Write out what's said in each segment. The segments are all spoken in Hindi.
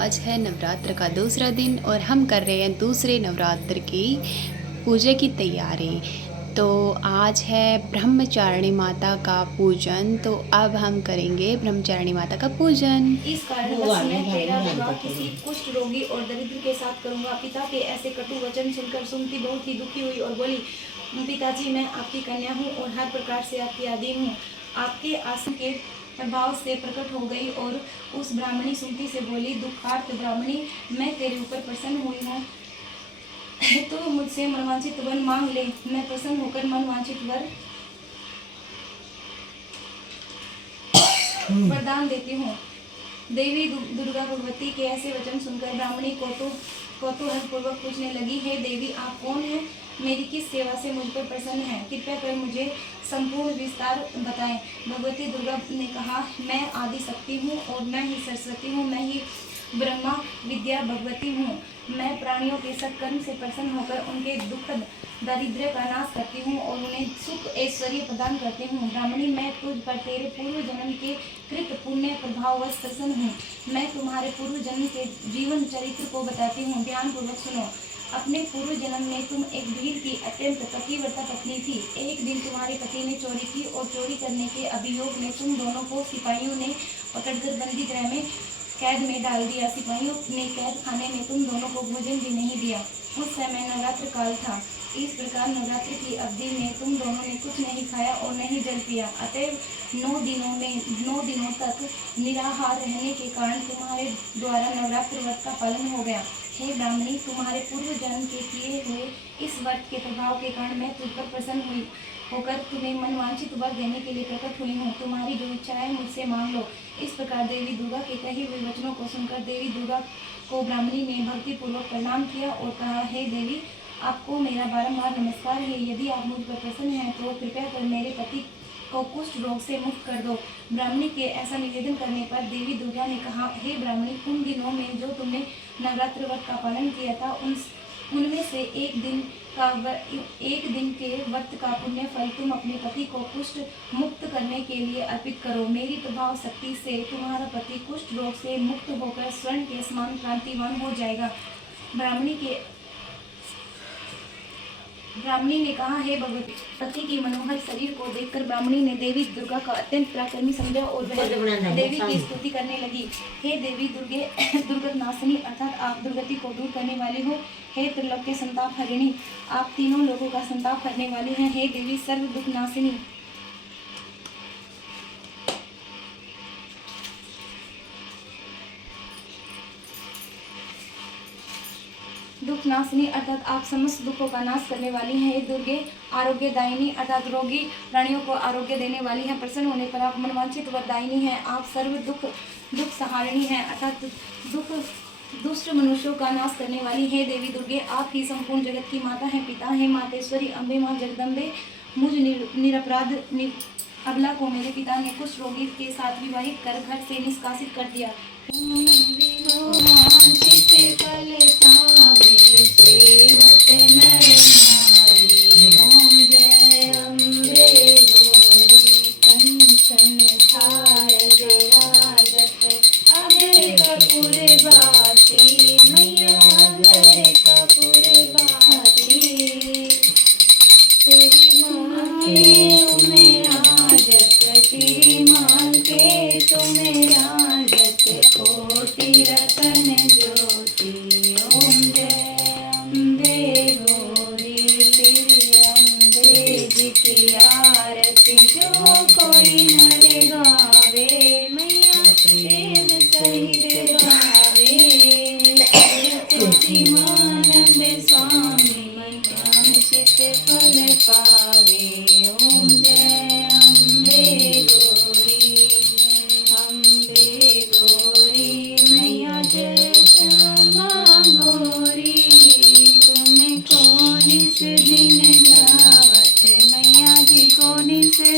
आज है नवरात्र का दूसरा दिन और हम कर रहे हैं दूसरे नवरात्र की पूजा की तैयारी। तो आज है ब्रह्मचारिणी माता का पूजन, तो अब हम करेंगे ब्रह्मचारिणी माता का पूजन। इस कारणवश मैं तेरा विवाह किसी कुष्ठ रोगी और दरिद्र के साथ करूंगा। पिता के ऐसे कटु वचन सुनकर सुमति बहुत ही दुखी हुई और बोली, पिताजी, मैं आपकी कन्या हूँ और हर प्रकार से आपकी आदि हूँ। आपके आसन के प्रभाव से प्रकट हो गई और उस ब्राह्मणी सुमति से बोली, दुखार्त ब्राह्मणी, मैं तेरे ऊपर प्रसन्न हुई हूँ। तो मुझसे मनवांछित वर मांग ले, मैं प्रसन्न होकर मनवांछित वर वरदान देती हूँ। देवी दुर्गा भगवती के ऐसे वचन सुनकर ब्राह्मणी कौतूहल पूर्वक पूछने लगी, हे देवी, आप कौन हैं? मेरी किस सेवा से मुझ पर प्रसन्न है? कृपया कर मुझे संपूर्ण विस्तार बताएं। भगवती दुर्गा ने कहा, मैं आदि शक्ति हूँ और मैं ही सरस्वती हूँ, मैं ही ब्रह्मा विद्या भगवती हूँ। मैं प्राणियों के सत्कर्म से प्रसन्न होकर उनके दुखद दारिद्र्य का नाश करती हूँ और उन्हें सुख ऐश्वर्य प्रदान करती हूँ। ब्राह्मणी, मैं तुझ पर तेरे पूर्व जन्म के कृत पुण्य प्रभाववश प्रसन्न हूँ। मैं तुम्हारे पूर्व जन्म के जीवन चरित्र को बताती हूँ, ध्यान पूर्वक सुनो। अपने पूर्व जन्म में तुम एक भील की अत्यंत पतिव्रता पत्नी थी। एक दिन तुम्हारे पति ने चोरी की और चोरी करने के अभियोग में तुम दोनों को सिपाहियों ने पकड़कर बंदी गृह में कैद में डाल दिया। सिपाहियों ने कैद खाने में तुम दोनों को भोजन भी नहीं दिया। उस समय नवरात्र काल था। इस प्रकार नवरात्र की अवधि में तुम दोनों ने कुछ नहीं खाया और नहीं जल पिया। अतएव 9 दिनों तक निराहार रहने के कारण तुम्हारे द्वारा नवरात्र व्रत का पालन हो गया। हे ब्राह्मणी, तुम्हारे पूर्व जन्म के किए हुए इस व्रत के प्रभाव के कारण मैं तुझ पर प्रसन्न होकर तुम्हें मनवांछित वर देने के लिए प्रकट हुई हूँ। तुम्हारी जो इच्छा है मुझसे मांग लो। इस प्रकार देवी दुर्गा के कहे हुए वचनों को सुनकर देवी दुर्गा को ब्राह्मणी ने भक्ति पूर्वक प्रणाम किया और कहा, हे देवी, आपको मेरा बारंबार नमस्कार है। यदि आप मुझ पर प्रसन्न हैं तो कृपया कर मेरे पति को कुष्ठ रोग से मुक्त कर दो। ब्राह्मणी के ऐसा निवेदन करने पर देवी दुर्गा ने कहा, हे ब्राह्मणी, उन दिनों में जो तुमने नवरात्र व्रत का पालन किया था उनमें से एक दिन के व्रत का पुण्य फल तुम अपने पति को कुष्ठ मुक्त करने के लिए अर्पित करो। मेरी प्रभाव शक्ति से तुम्हारा पति कुष्ठ रोग से मुक्त होकर स्वर्ण के समान कांतिवान हो जाएगा। ब्राह्मणी ने कहा, हे भगवती, पति की मनोहर शरीर को देखकर ब्राह्मणी ने देवी दुर्गा का अत्यंत पराक्रमी समझा और वह देवी की स्तुति करने लगी। हे देवी दुर्गत नाशिनी, अर्थात आप दुर्गति को दूर करने वाली हो। हे त्रिलोक के संताप हरिणी, आप तीनों लोगों का संताप करने वाली हैं। हे देवी सर्व दुख नाशिनी, दुख नाशिनी, अर्थात आप समस्त दुखों का नाश करने वाली हैं। हे दुर्गे आरोग्यदायिनी, अर्थात रोगी प्राणियों को आरोग्य देने वाली हैं। प्रसन्न होने पर आप मनवांछित वरदायिनी हैं। आप सर्व दुख सहारिणी हैं, अर्थात दुष्ट मनुष्यों का नाश करने वाली। हे देवी दुर्गे, आप ही संपूर्ण जगत की माता हैं, पिता हैं, मातेश्वरी, अम्बे, माँ जगदम्बे। मुझ निरपराध अबला को मेरे पिता ने कुष्ठ रोगी के साथ विवाहित कर घर से निष्कासित कर दिया।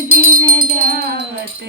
दिन जावत